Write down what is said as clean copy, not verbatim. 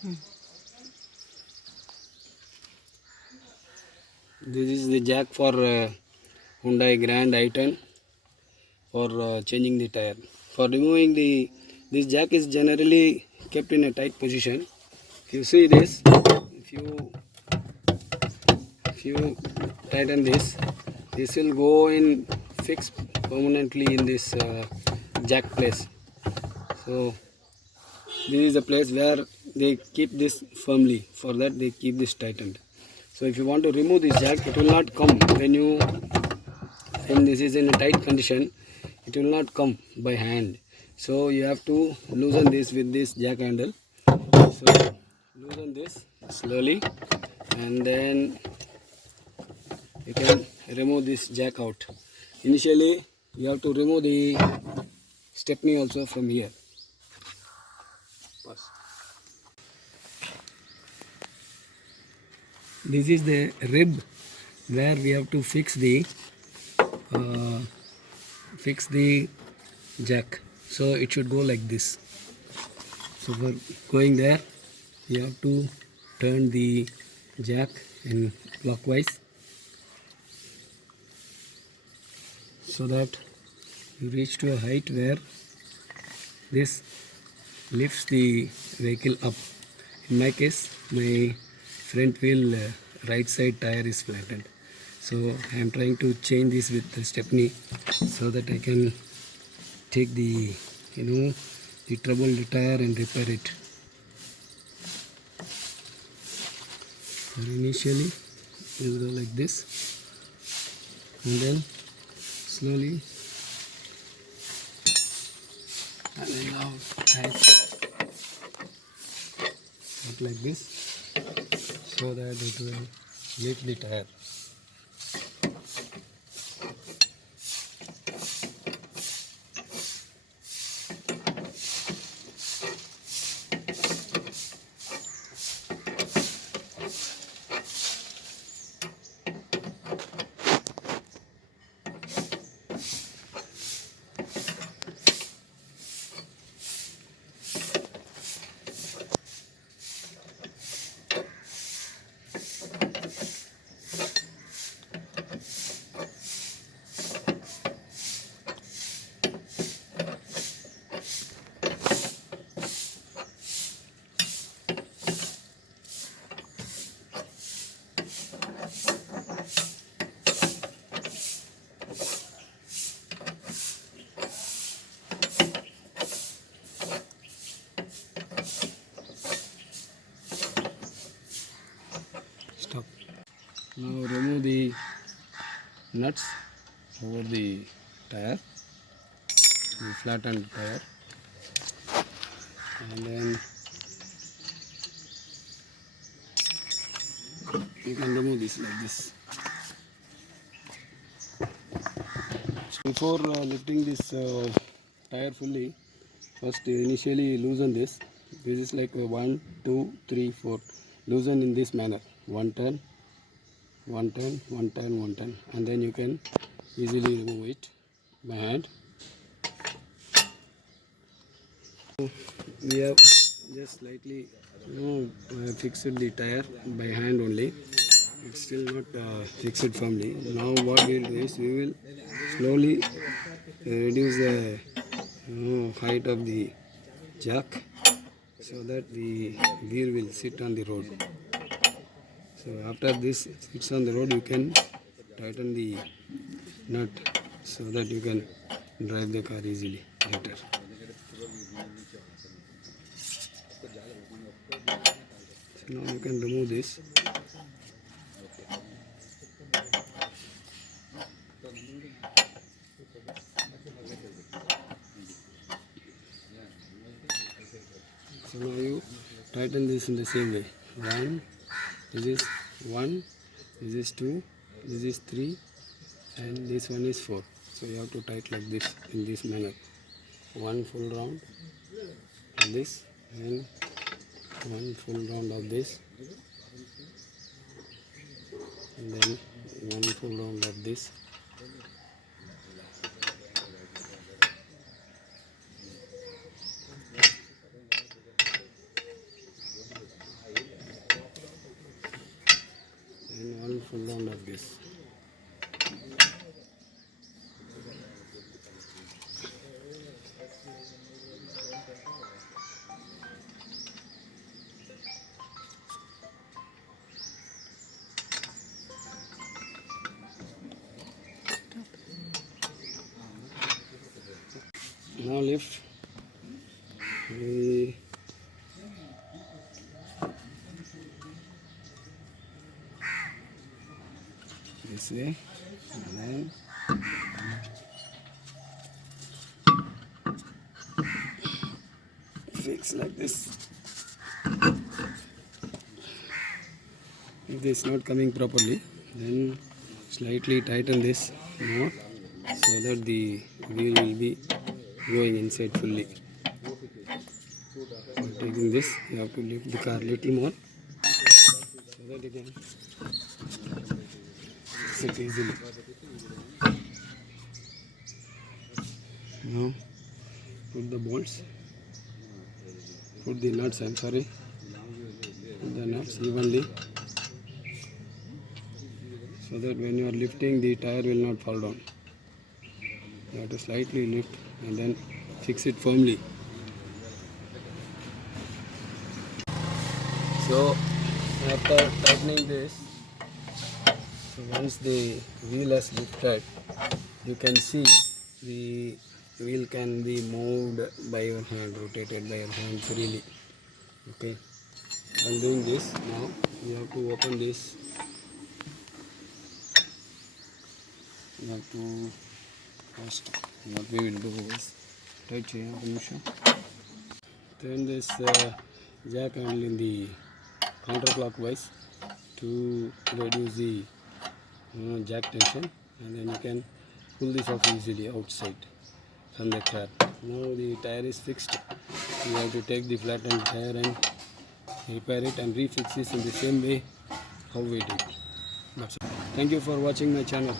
This is the jack for Hyundai Grand i10 for changing the tire. For removing this jack is generally kept in a tight position. If you see this, if you tighten this will go in fixed permanently in this jack place. So this is a place where they keep this firmly. For that they keep this tightened. So if you want to remove this jack, it will not come when this is in a tight condition. It will not come by hand. So you have to loosen this with this jack handle. So loosen this slowly, and then you can remove this jack out. Initially you have to remove the stepney also from here. This is the rib where we have to fix the jack. So it should go like this. So for going there, you have to turn the jack in clockwise so that you reach to a height where this lifts the vehicle up. In my case, my front wheel right side tire is flattened, so I am trying to change this with the stepney so that I can take the troubled tire and repair it. So initially you will go like this, and then slowly and then now tight like this, so that it will lift the tire. Stop. Now remove the nuts over the tire, the flattened tire, and then you can remove this like this. Before lifting this tire fully, first initially loosen this. This is like 1, 2, 3, 4. Loosen in this manner. 1 turn, 1 turn, 1 turn, 1 turn, and then you can easily remove it by hand. We have just slightly fixed the tire by hand only. It's still not fixed firmly. Now what we will do is we will slowly reduce the height of the jack so that the gear will sit on the road. So after this sits on the road, you can tighten the nut so that you can drive the car easily later. So now you can remove this. So now you tighten this in the same way. This is 1, this is 2, this is 3, and this one is 4. So you have to tighten like this, in this manner. 1 full round of this, and 1 full round of this, and then 1 full round of this. pull down like this. Now lift this way and then fix like this. If this is not coming properly, then slightly tighten this more so that the wheel will be going inside fully. For taking this, you have to lift the car little more so that you can sit easily. Now put the bolts, put the nuts, put the nuts evenly so that when you are lifting, the tire will not fall down. You have to slightly lift and then fix it firmly. So after tightening this, so once the wheel has lifted, you can see the wheel can be moved by your hand, rotated by your hand freely. Okay, I'm doing this now. You have to open this. You have to first, what we will do is turn this jack handle in the counterclockwise to reduce the jack tension, and then you can pull this off easily outside from the car. Now the tire is fixed. You have to take the flattened tire and repair it and refix this in the same way how we did. That's all. Thank you for watching my channel.